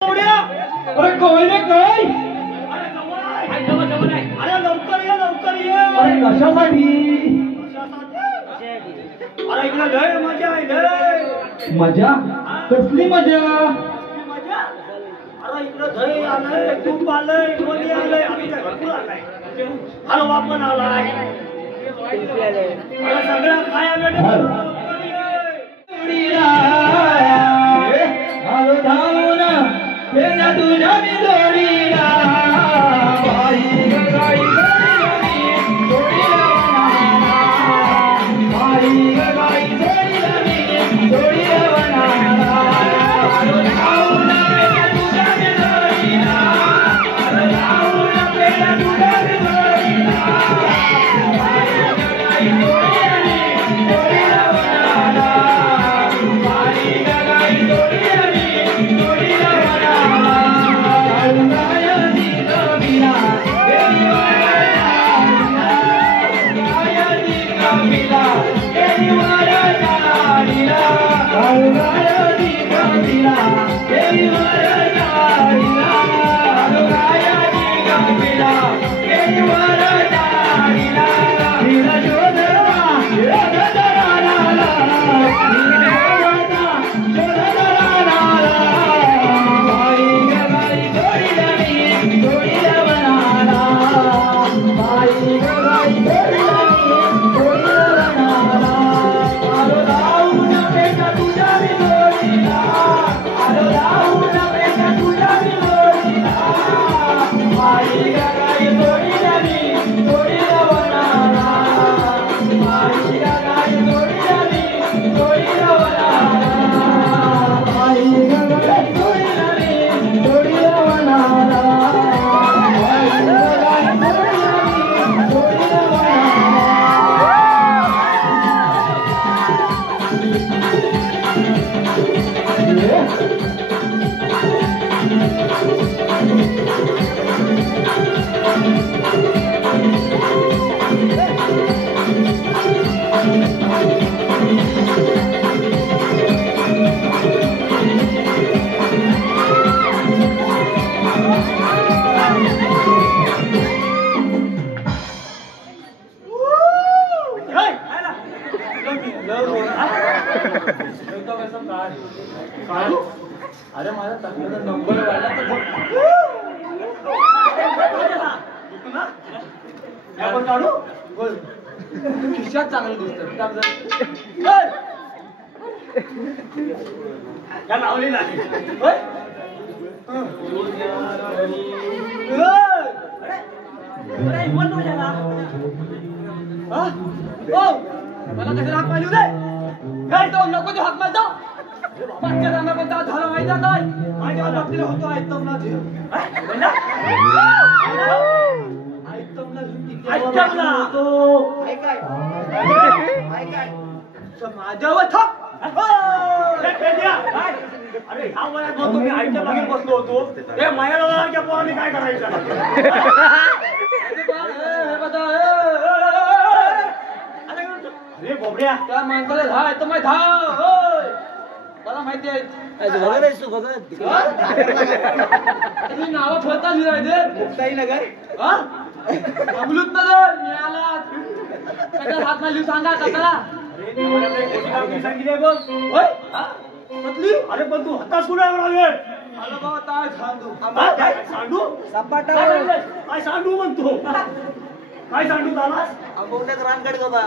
अरे काय रे काय? अरे लवकर ये अरे कशासाठी? अरे इकडे लय मजा आहे लय मजा? कसली मजा? अरे इकडे दही आलंय, तूप आलंय, लोणी आलंय, आम्ही काय भरपूर आलाय, हलवा पण आलाय, अरे सगळं काय आलं तुझ्या जोडीला अरे माझा चांगला नंबर वाढला तर काढू बोल खिशात चांगलं दिसतं या लावली नाही मला कसं हाक मारली काय तो नको तो हाक मारतो मागच्या रांगाबद्दल झालं माहिती काय माझ्या बाबतीला होतो आयतमला माझ्यावर थक अरे ह्या वयात मग तुम्ही आईच्या मागे बसलो होतो हे मायाला पोरांनी काय करायचं अरे बोबड्या त्या माणसाला धाव येतो माहिती धाव मला माहिती आहे तुम्ही नाव ठेवता लिहायचे नगर अमलूत नगर मिळाला त्याचा हात मारली सांगा काकाला सांगितले बघ अरे पण तू हताश कुठे एवढा वेळ आला बाबा काय सांडू सपाटा काय सांडू म्हणतो काय सांडू झालास आंबवण्यात रानगड बाबा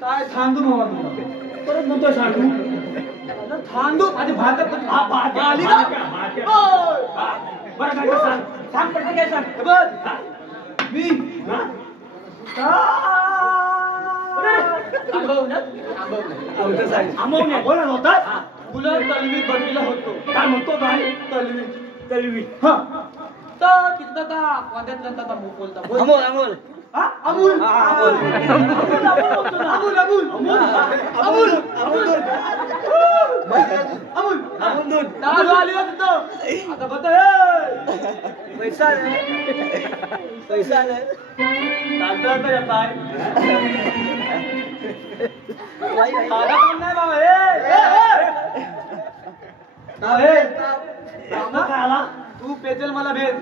काय थांबू मामा परत म्हणतोय सांडू थांबू आणि भात आली ना बरं काय सांग सांग पटकन काय सांग बघ मी आंबवण्या बोला होता तुला तलवीत बनलेला होतो काय म्हणतो काय तलवी हा तर कितना था वाद्यातला था बोलता अमोल अमोल हा अमोल अमोल अमोल अमोल अमोल अमोल अमोल दारू आली होती आता बता पैसा नाही चालतं आता येताय साधा काम नाही बाबा तू पेचेल मला भेद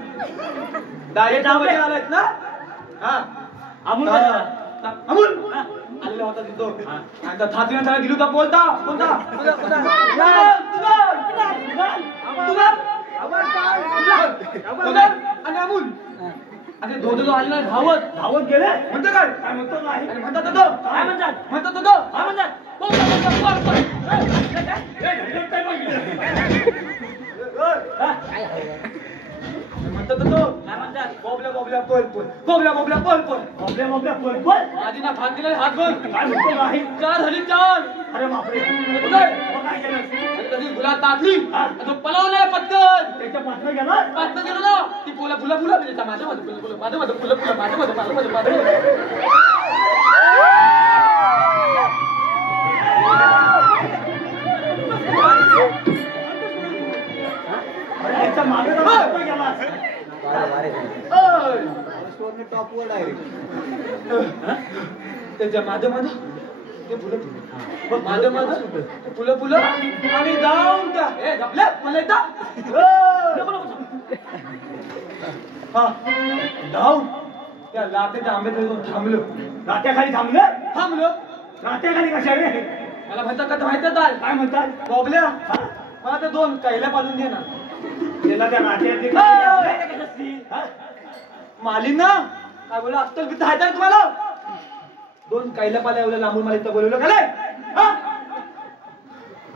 डायरेक्ट आलायत ना हा अमूल आलेला होता तिथं आणि थातीनं त्याला दिली होता बोलता कोणता आणि अमूल आणि दोघं आले नाही धावत धावत गेले म्हणतो काय काय म्हणतो नाही म्हणतात तो काय म्हणतात म्हणतात तो काय म्हणतात म्हणतात तो काय म्हणतात बोबल्या बोबल्या पळ पळ बोबल्या बोबल्या पळ पळ बोबल्या बोबल्या पळ पळ आधी ना हात दिला हात बघ काय म्हणतो नाही चार हरी चार अरे बापरे काय केलं कधी गुला तातली तो पळवलाय पटकन त्याच्या पाठनं गेला ना ती फुला फुला फुला म्हणजे माझ्या मध्ये फुलं फुलं माझ्या मध्ये फुलं फुलं माझ्या मध्ये त्याच्या मागे गेला टॉपवर डायरेक्ट त्याच्या माझ्या मध्ये ते फुलं माझं माझं फुलं फुलं आणि जाऊन त्या ए झपल्या मला एकदा हा जाऊन त्या लाटेच्या आंब्यात थांबलो लाट्याखाली थांबलो लाट्याखाली कशा रे मला म्हणतात का माहिती काय म्हणतात बॉबल्या मला ते 2 कैल्या पाजून दे ना त्याला त्या लाट्याची माली ना काय बोला अक्कल किती आहे तुम्हाला 2 कैल्या पाल्या एवढ्या लांबून मला इथं बोलवलं काय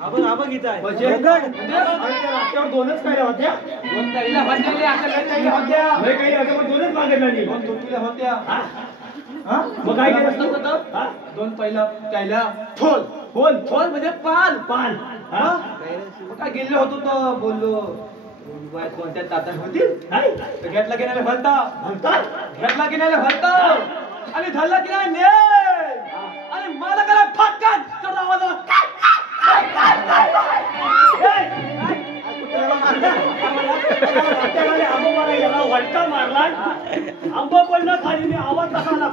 आपण गीता आहे रात्यावर 2च कैल्या होत्या 2 कैल्या होत्या आता कैल्या होत्या काही होत्या पण 2च मागितल्या नाही 2 तुटल्या होत्या मग काय केलं 2 पहिला कैल्या फोल म्हणजे पान मग काय गेले होतो तर बोललो कोणत्या तात्या होतील घेतला की नाही भलता घेतला की नाही भलता आणि धरला की नाही ने आणि मला काय फटकन तर आवाज वटका मारला आंबा पडला खाली आवाज कसा आला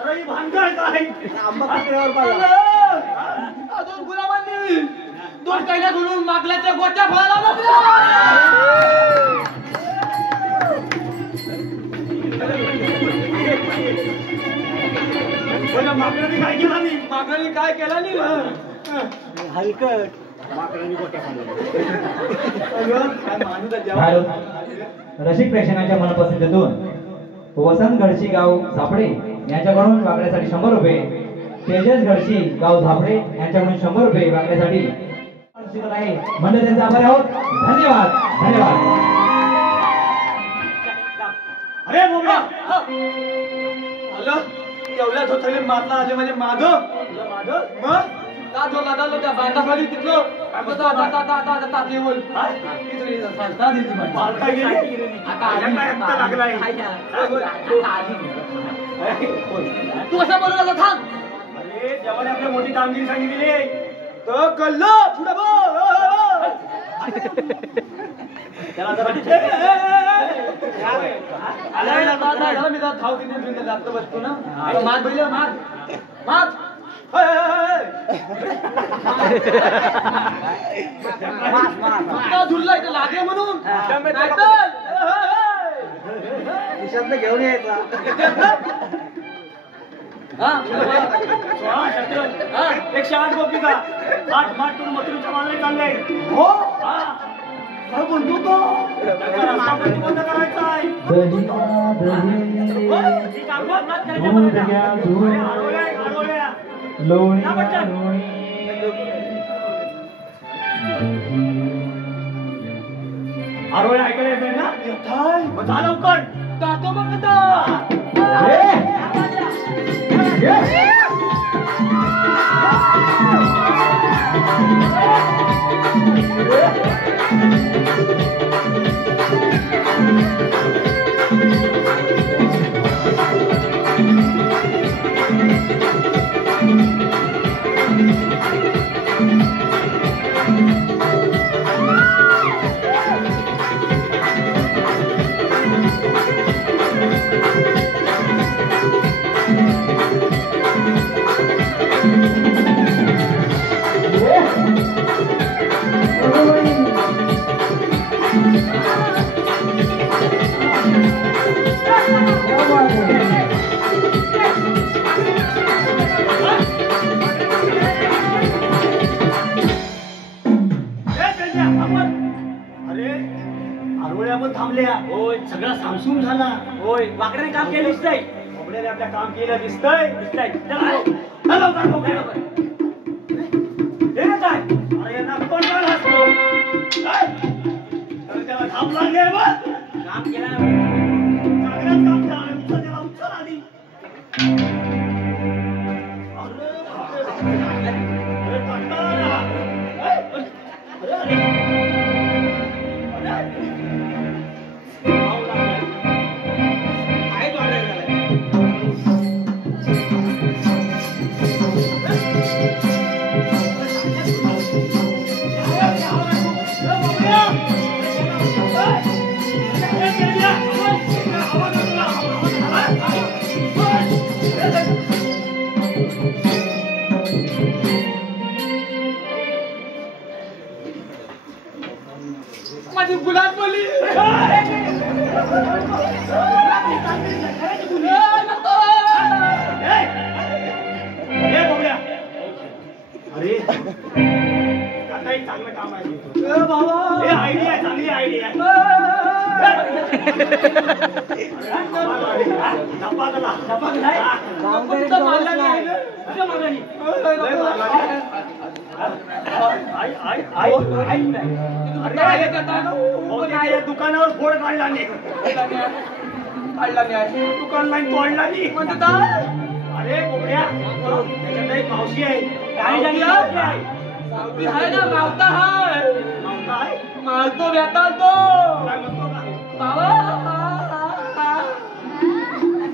अरे भांगा काय आंबा अजून गुलाबांनी 2 कैल्या धुळून मागल्याच्या गोट्या फळाला मागणी काय केला नाही मागणी काय केला नाही हलकट रसिक प्रेक्षकांच्या मनपसंतीतून वसंत घडशी गाव झापडे यांच्याकडून वागण्यासाठी 100 रुपये तेजस घडशी गाव झापडे यांच्याकडून 100 रुपये वागण्यासाठी आहे म्हणजे त्यांचे आभारी आहोत धन्यवाद धन्यवाद अरे बोबा हॅलो एवढ्या धोतले मारला आले म्हणजे माधव मग का जो लागलो त्या बांधाखाली तिथलं काय म्हणतो आता ताती बोल किती सांगता दिली मारता गेली आता लागलाय तू कसा बोलला थांब अरे जेव्हा आपल्या मोठी कामगिरी सांगितली तर कल्लो पुढे बोल त्याला जरा आला मी जात थाव किती बिंद जास्त बसतो ना माग बैल माग धुरला इथं लागे म्हणून घेऊन यायचा हा 108 गोपीचा 8 करून मथुरीच्या मागे चाललंय हो काय बोलतो तो बंद करायचा आहे आरोळ्या ऐकायला येत ना जा लवकर जातो मग थांबल्या. होय सगळा सामसूम झाला. होय वाकड्याने काम केलं दिसतंय कोंबड्याने आपल्या काम केलं दिसतंय. दिसतंय चला लवकर कोंबड्या. हे काय अरे यांना कोण झाला असतो त्याला थांब लागले बघ. काम केलं चांगलंच काम केलं. त्याला उचल आधी. अरे कंटाळा आला. अरे, अरे. पाव लागलाय. काय वाकड्या झालाय माझी गुलाब बोली. अरे आता एक चांगलं काम आहे बाबा. हे आयडिया चांगली आयडिया दुकानावर फोड काढला नाही. दुकान लाईन तोडला नाही. अरे कोंबड्या त्याच्यात एक मावशी आहे. काय झाली मावशी आहे ना. मावता आहे. मावता आहे. मावतो भेटा तो काय म्हणतो का बाबा.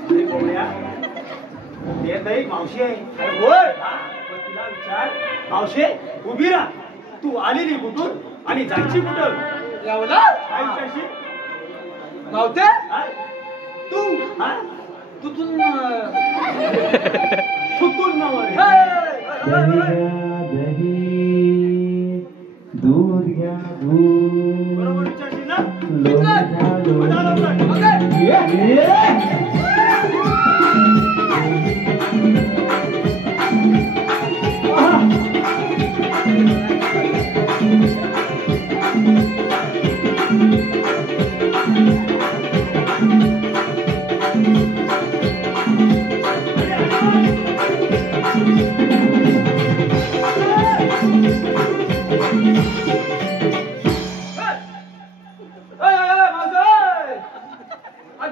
अरे कोंबड्या ते एक मावशी आहे. अरे होय पण तिला विचार मावशे उभी राहा. तू आलेली कुठून आणि जायची कुठं काय विचारशी मावते तू तुतून दही दूध घ्या दूध बरोबर विचारशील ना. लोणी घ्या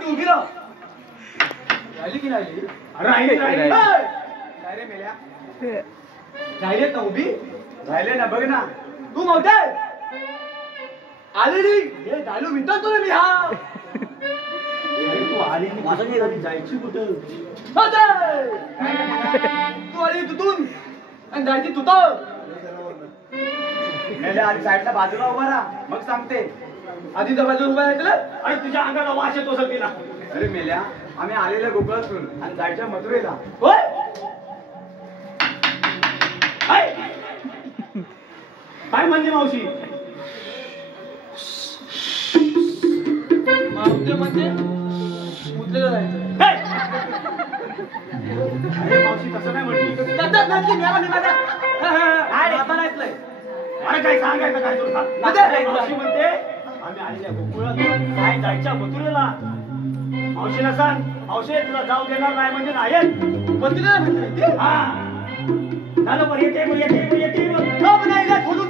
उभी राह. राहिली की राहिली. राहिली राहिली काय रे मेल्या. राहिलेत ना उभी. राहिले ना बघ ना. तू मावते आलेली हे डायलॉग विचार तुला मी हा. तू आली जायची कुठं तू आली तुतून आणि जायची तुत. आधी साईडला बाजूला उभा राहा मग सांगते. आधीच्या बाजूला उभा राहिलं आणि तुझ्या अंगाला वास येतो सर तिला. अरे मेल्या आम्ही आलेल्या गोकुळातून आणि जायच्या मथुरेला. होय काय म्हणते मावशी. मावते म्हणते मुद्रेला जायचं. अरे मावशी तसं नाही म्हणते. अरे काय सांगायचं काय तुला. मावशी म्हणते आम्ही आलेल्या गोकुळातून काय जायच्या मथुरेला. मावशीला सांग मावशी तुला जाऊ देणार नाही म्हणजे नाही मथुरेला म्हणते. हा झालं बरं येते येते येते नाही खोलून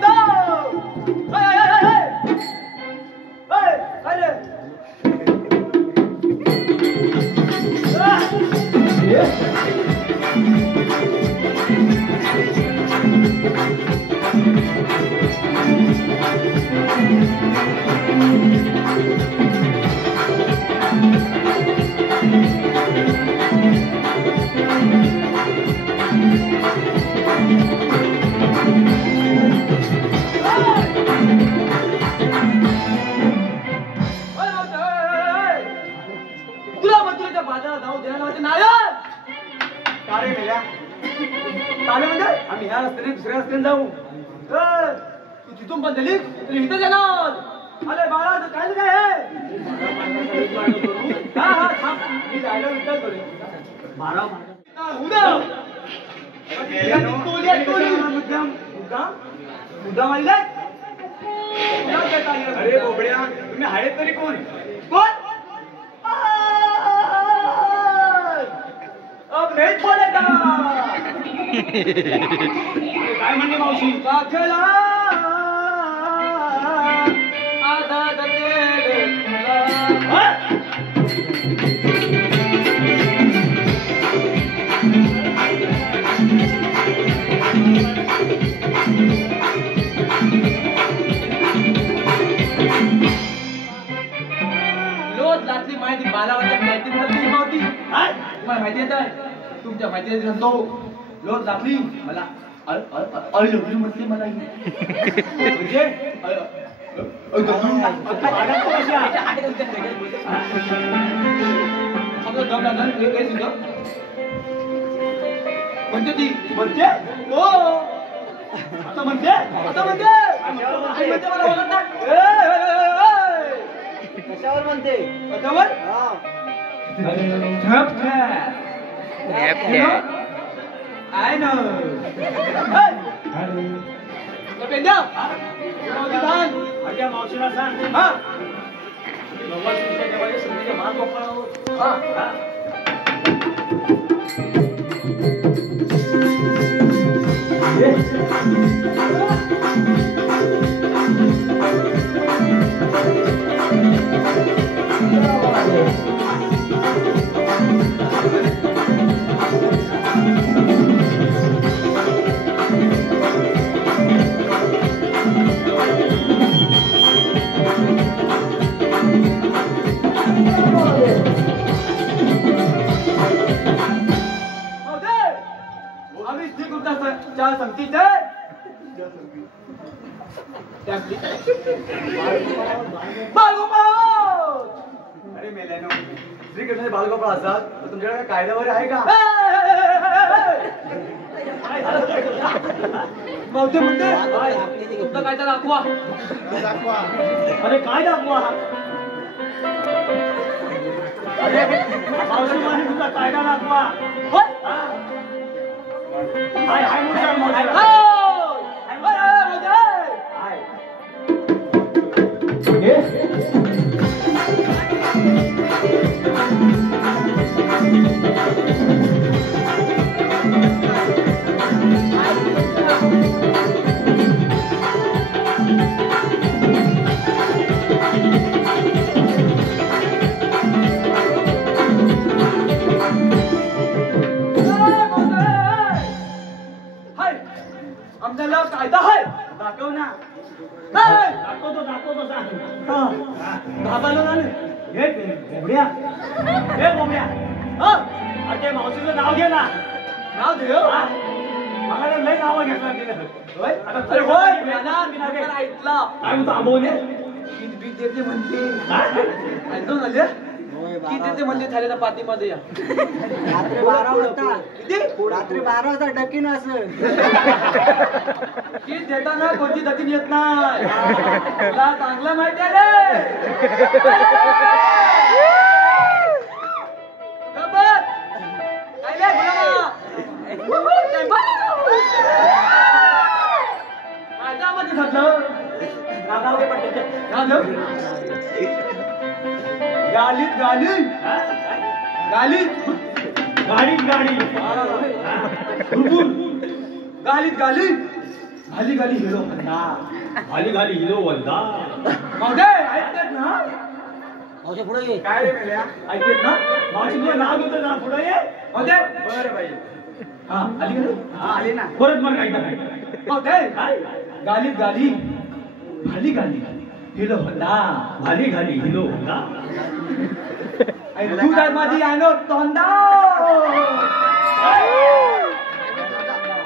तुला मथुरेच्या बाजारात जाऊ देणार म्हणजे नायक. कारे मेल्या काले म्हणजे आम्ही ह्या रस्त्याने दुसऱ्या रस्त्याने जाऊ. तू तिथून पण दिली तरी इथं येणार. अरे बाळा काय काय हा हा थांब मी जायला विचार करू. बारा मुद्दा मुद्दा मारले अरे बोबड्या तुम्ही आहेत तरी कोण कोण अब नाही बोलेगा काय म्हणते मावशी काखेला आधा दतेल लाटली माहिती बालावाच्या माहिती होती तुम्हाला माहिती येत आहे तुमच्या माहिती सांगतो लोट लाटली मला अळलवली म्हटली मला म्हणजे म्हणते ती म्हणते हो आता म्हणते आता म्हणते मला ओळखतात कशावर म्हणते कशावर I know. माझ्या मावशीला सांग अरे मेल्यानो श्रीकृष्णाचे बालगोपाळ असतात तर तुमच्याकडे कायदा वगैरे आहे का म्हणते तुमचा कायदा दाखवा अरे काय दाखवा अरे मावशी माने तुमचा कायदा दाखवा आमच्याला कायदा आहे दाखव ना दाखवतो घाबरलो ना हे बोबड्या अरे मावशीचं नाव घे ना नाव दे मला लय नाव घेतला ऐकला काय म्हणतो आंबवणे बीत देते म्हणते ऐकतो ना की देते म्हणजे झालेल्या पातीमध्ये या रात्री 12 वाजता डकीन असं की देताना कोणती दतीन येत नाही तुला चांगलं माहिती आहे गालीत गाली गालीत गालीत गाडी गालीत गाली गाली गाली हिरो गाली गाली हिरो वंदा मावदे ऐकतेत ना मावशी पुढे ये काय रे मेल्या ऐकतेत ना मावशी तुझं नाव घेतो ना पुढे ये मावदे बरं बाई हा आली ना हा आली ना परत मग ऐकता मावदे गालीत गाली गाली गाली हिरो वंदा गाली गाली हिरो वंदा तू काय माझी आनो तोंडा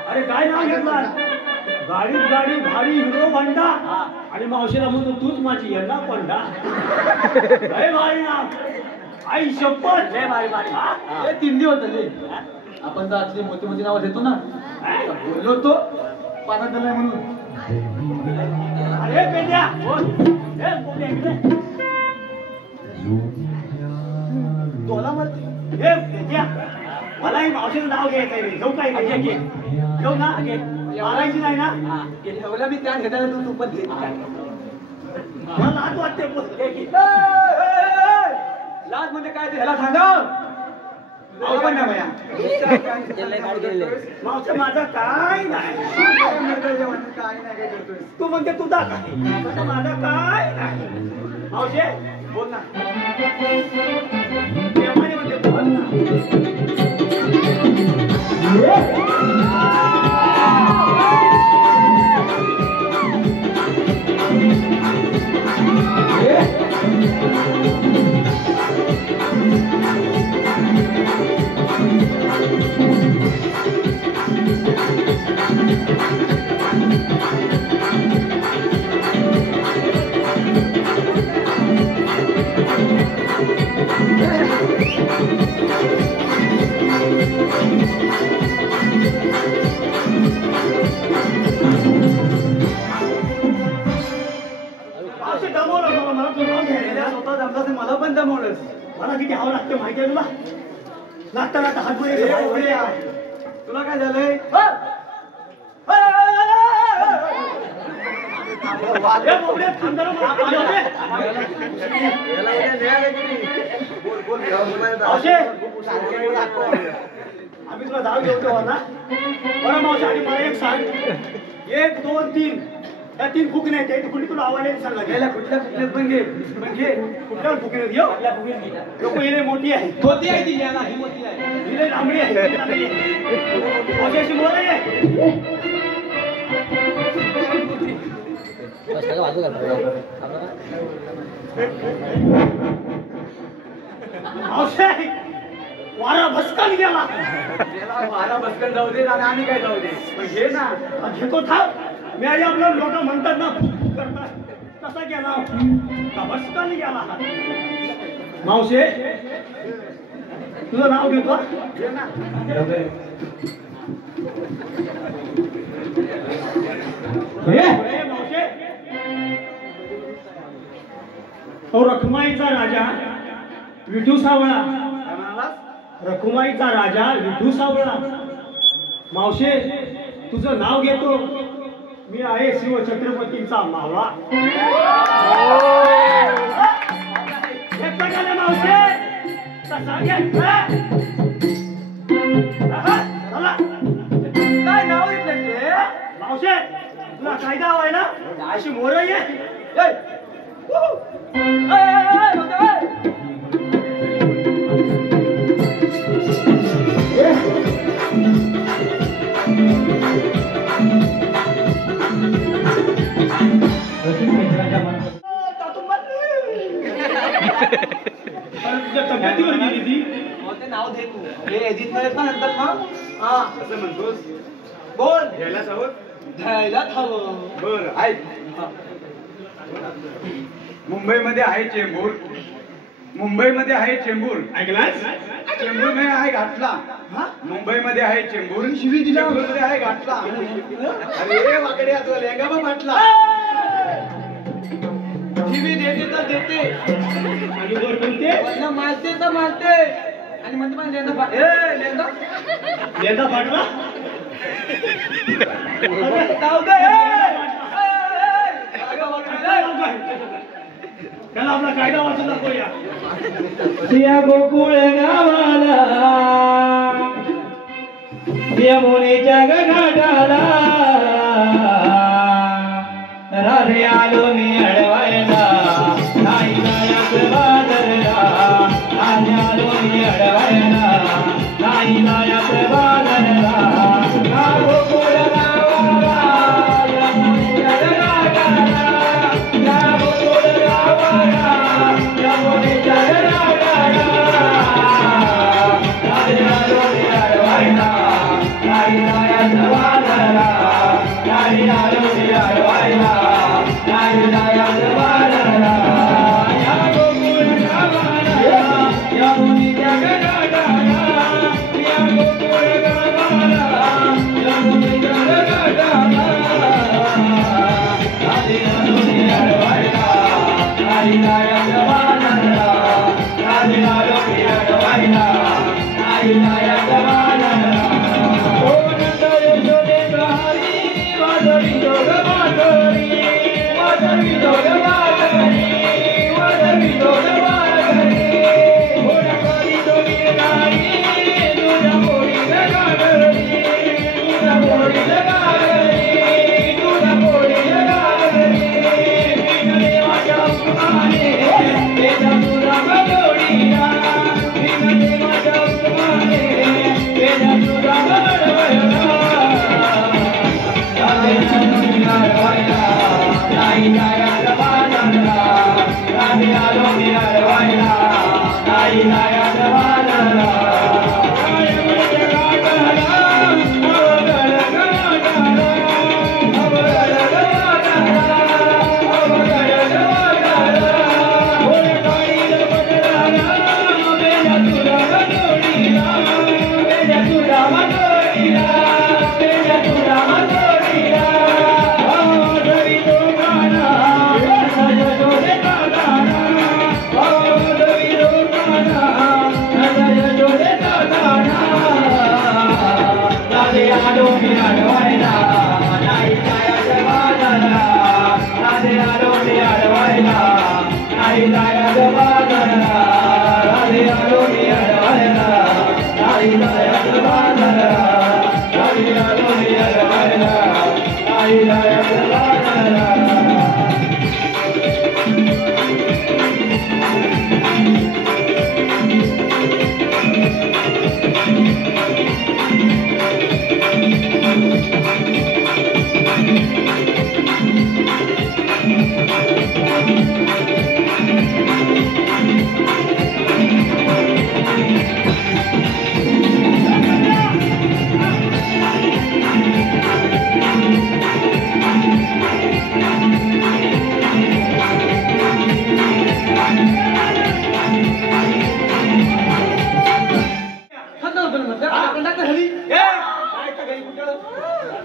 अरे काय नाव घेतलं गाडीत गाडी भारी हिरो होंडा आणि मावशीला म्हणतो तूच माझी यंदा कोंडा लय भारी नाव आई शपथ लय भारी भारी हे 3 दिवस झाले आपण तर असली मोठी मोठी नावं देतो ना बोललो तो पाण्यात नाही म्हणून अरे पेट्या बोल हे बोल इकडे तोला म्हणते हे पेट्या मलाही मावशीचं नाव घ्यायचंय रे जाऊ काय जाऊ ना मारायची नाही ना ठेवलं मी त्या घेताना तू पण मला लाज वाटते लाज म्हणजे काय ते ह्याला सांगा पण नाही भया मावशे माझा काय नाही तू म्हणते तुझा काय माझा काय नाही मावशे बोल ना प्रेमाने म्हणते बोल ना मला पण दमवलंस मला किती हवं लागतं माहिती आहे तुला लागतं लागतं हात तुला काय झालंय आम्ही तुला जाऊ देतो ना बरं मावशी आणि मला एक सांग 1 2 3 या 3 फुकणे आहेत ते कुणी तुला आवाज सांगा गेल्या कुठल्या फुकण्यात पण घे कुठल्या फुकण्यात घेऊ आपल्या फुकण्यात लोक हिरे मोठी आहे मोठी आहे ती याला ही मोठी आहे हिरे लांबडी आहे अशी मोर आहे मावशी वारा भस्कन गेला वारा भस्कन जाऊ दे आणि आम्ही काय जाऊ दे पण घे ना घेतो थांब मी आई आपलं लोक म्हणतात ना करतात कसा गेला का भस्कन गेला मावशे तुझं नाव घेतो घे ना मावशे तो रखुमाईचा राजा विठू सावळा रखुमाईचा राजा विठू सावळा मावशे तुझं नाव घेतो मी आहे शिवछत्रपतींचा मावळा मावशे काय नाव घेतलं मावशे तुला कायदा हवाय ना अशी मोर आहे तुझ्या तब्येतीवर गेली ती नाव दे तू हे एजित मध्ये पण नंतर मग हा असं म्हणतोस बोल घ्यायलाच हवं घ्यायलाच हवं बरं आहे मुंबईमध्ये आहे चेंबूर मुंबईमध्ये आहे चेंबूर ऐकलास चेंबूर मध्ये आहे घाटला मुंबईमध्ये आहे चेंबूर शिवी दिला मध्ये आहे घाटला अरे वाकडे आता लेंगा पण घाटला शिवी देते तर देते आणि वर म्हणते मारते तर मारते आणि म्हणते पण लेंदा लेंदा लेंदा फाटला त्याला आपला कायदा वाचून दाखवूया या गोकुळ गावाला यमुनेच्या घाटाला राधे आलो मी अडवायला नाही नायक बाजारला राधे आलो मी अडवायला नाही नायक बाजारला या गोकुळ गावाला यमुनेच्या घाटाला या गोकुळ गावाला यमुनेच्या घाटाला राधे आलो मी अडवायला नाही नायक बाजारला नाही आलो मी अडवायला नाही नायक बाजारला या गोकुळ गावाला यमुनेच्या घाटाला या गोकुळ गावाला यमुनेच्या घाटाला राधे आलो मी अडवायला नाही नायक बाजारला राधे आलो मी अडवायला नाही नायक बाजारला ओ नंद यशोदे हरी वाजवी जोग माधुरी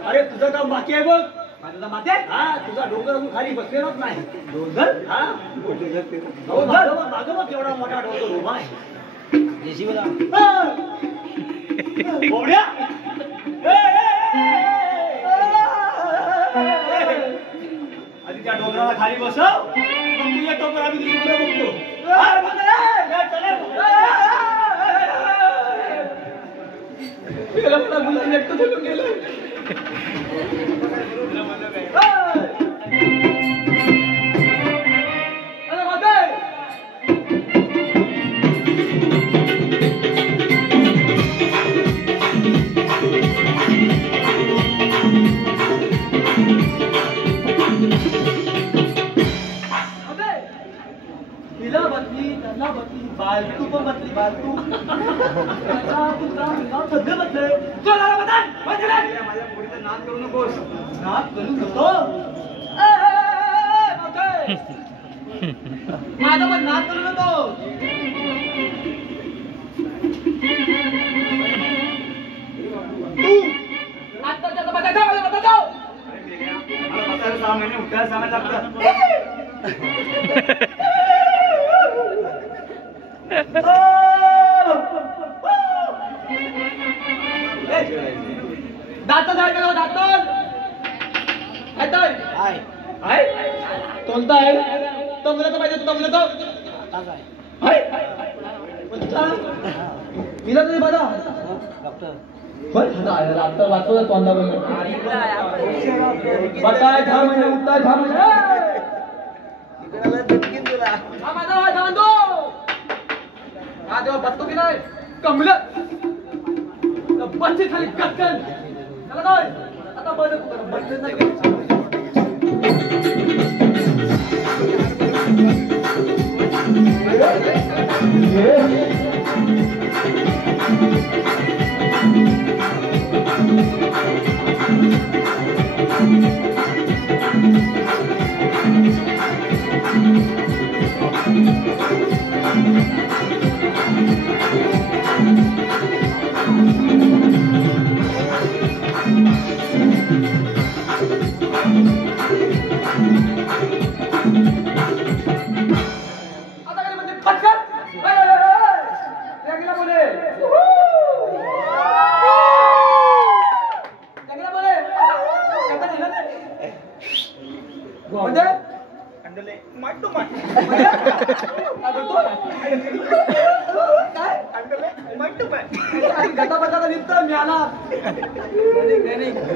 अरे तुझं काम बाकी आहे बघ. माझं बाकी आहे. हा तुझा डोंगर अजून खाली बसलेलाच नाही. डोंगर हा मागं बघ एवढा मोठा डोंगर उभा आहे. बोबड्या. आधी त्या डोंगराला खाली बसव. मग तू येतो पण आम्ही दुसरीकडे बघतो. गेलं पण मुलं नेटतं बोलून गेलं. हिला बदली त्यांना बदली बालतू पण बदली बालतू सगळे बदले. माझ्या पुढे नाद करू नकोस. नाद करू नको. माझा पण नाद करू नको. तू आता त्याचा बदला मला बदला. मला बसायला 6 महिने उठायला सांगायला लागतं. दातन आहे का दातन? आहे कोणता आहे? तमलं तर पाहिजे. तमलं तर तिला तरी बघा आता वाचतो तोंडा बटाय 10 महिने उठताय 10 महिने. हा जेव्हा बसतो की नाही कमलं बच्चे खाली कटकन आता बघ नाही. मट्टू काय बोलतो काय मट्टू गटा बटा निघतो म्याला नाही